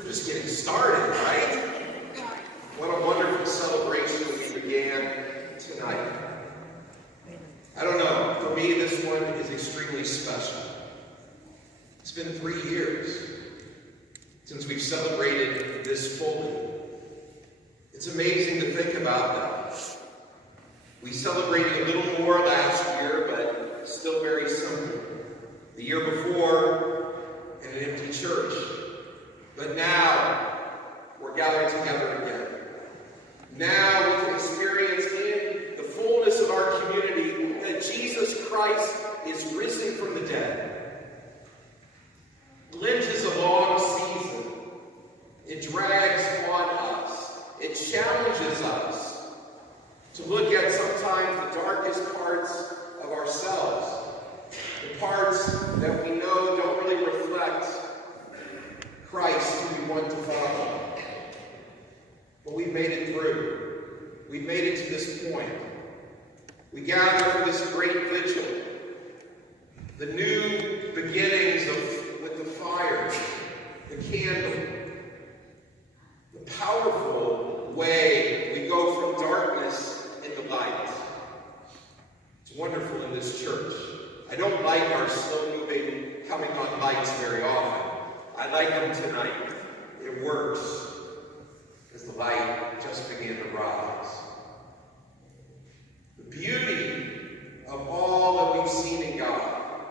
We're just getting started, right? What a wonderful celebration we began tonight. I don't know, for me this one is extremely special. It's been 3 years since we've celebrated this fully. It's amazing to think about that. We celebrated a little more last year, but still very simple. The year before, in an empty church. But now, we're gathered together again. Now we can experience in the fullness of our community that Jesus Christ is risen from the dead. Lent is a long season. It drags on us. It challenges us to look at sometimes the darkest parts of ourselves. The parts that we know don't really reflect Christ who we want to follow. But we've made it through. We've made it to this point. We gather for this great vigil. The new beginnings with the fire, the candle. The powerful way we go from darkness into light. It's wonderful in this church. I don't like our slow-moving coming on lights very often. I like them tonight. It works as the light just began to rise. The beauty of all that we've seen in God.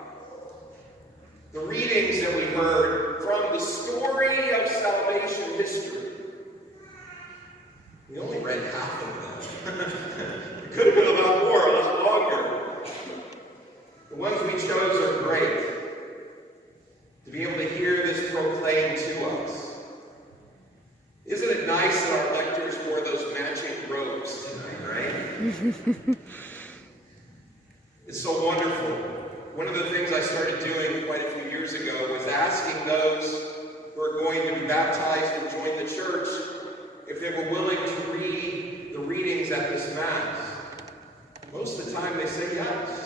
The readings that we heard from the story of salvation history. We only read half of them. It could have been a lot more, a lot longer. The ones we chose are great. To be able to hear this proclaimed to us. Isn't it nice that our lectors wore those matching robes tonight, right? It's so wonderful. One of the things I started doing quite a few years ago was asking those who are going to be baptized and join the church if they were willing to read the readings at this Mass. Most of the time they say yes.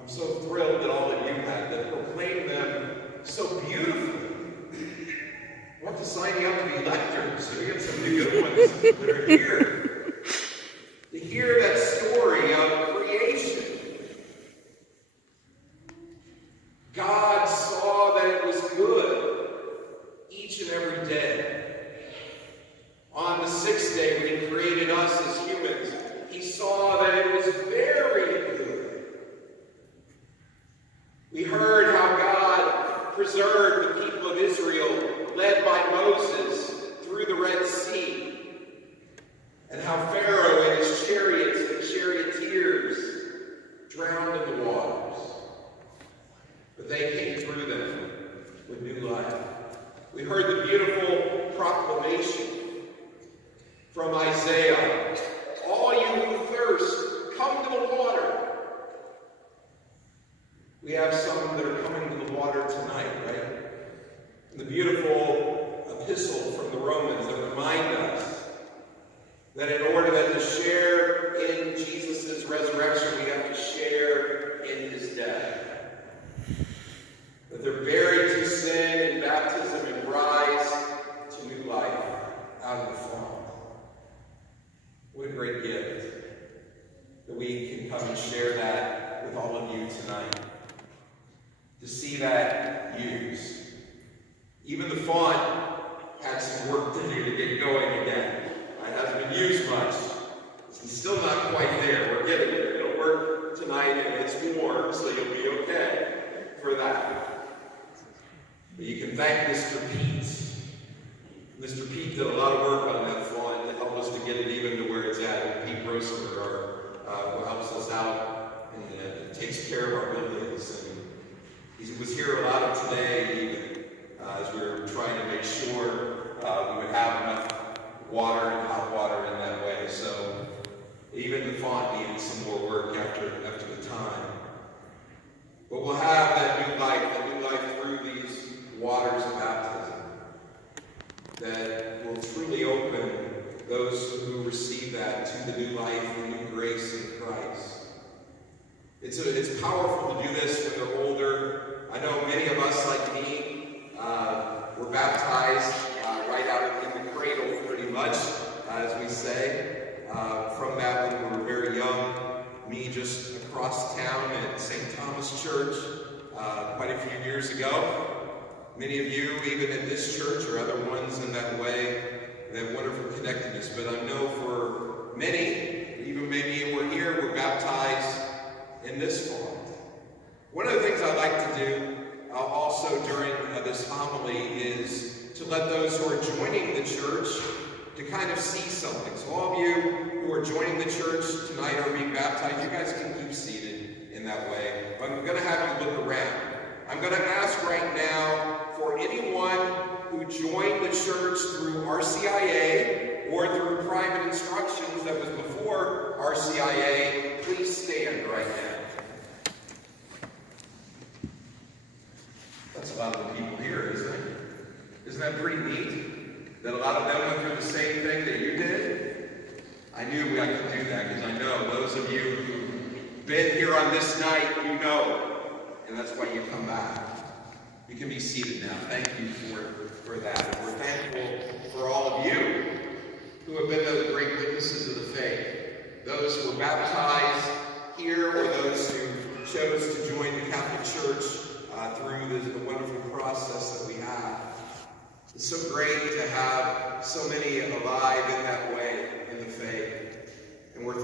I'm so thrilled that all of you have that proclaimed them so beautifully. I want to sign you up to be lectors, so we get some new good ones that are here. To hear that story of creation. God saw that it was good each and every day. On the sixth day, when He created us as humans, He saw that it was very good. We heard how God preserved the people of Israel, led by Moses, through the Red Sea, and how Pharaoh and his chariots and charioteers drowned in the waters. But they came through them with new life. We heard the beautiful proclamation from Isaiah, "All you who thirst, come to the water." We have some that are coming to the water tonight, right? And the beautiful epistle from the Romans that remind us that in order to share in Jesus' resurrection, we have to share in His death. That they're buried to sin in baptism and rise to new life out of the font. What a great gift that we can come and share that with all of you tonight. To see that used. Even the font had some work to do to get going again. It hasn't been used much. It's still not quite there. We're getting there. It'll work tonight and it's warm, so you'll be okay for that. But you can thank Mr. Pete. Mr. Pete did a lot of work on that font to help us to get it even to where it's at. Pete Rosenberg, who helps us out and takes care of our buildings. And he was here a lot of today, even as we were trying to make sure we would have enough water and hot water in that way. So even the font needed some more work after the time. But we'll have that new life through these waters of baptism that will truly open those who receive that to the new life, the new grace in Christ. It's powerful to do this when they're older. I know many of us, like me, were baptized years ago. Many of you, even at this church or other ones in that way, that wonderful connectedness. But I know for many, even maybe you were here, were baptized in this form. One of the things I like to do also during this homily is to let those who are joining the church to kind of see something. So all of you who are joining the church tonight or being baptized, you guys can keep seated in that way. But I'm going to have you look around. I'm going to ask right now for anyone who joined the church through RCIA or through private instructions that was before RCIA, please stand right now. That's a lot of the people here, isn't it? Isn't that pretty neat? That a lot of them went through the same thing that you did? I knew I could do that because I know those of you who've been here on this night, you know. And that's why you come back. You can be seated now. Thank you for that. We're thankful for all of you who have been the great witnesses of the faith. Those who were baptized here or those who chose to join the Catholic Church through the wonderful process that we have. It's so great to have so many alive in that way in the faith. And we're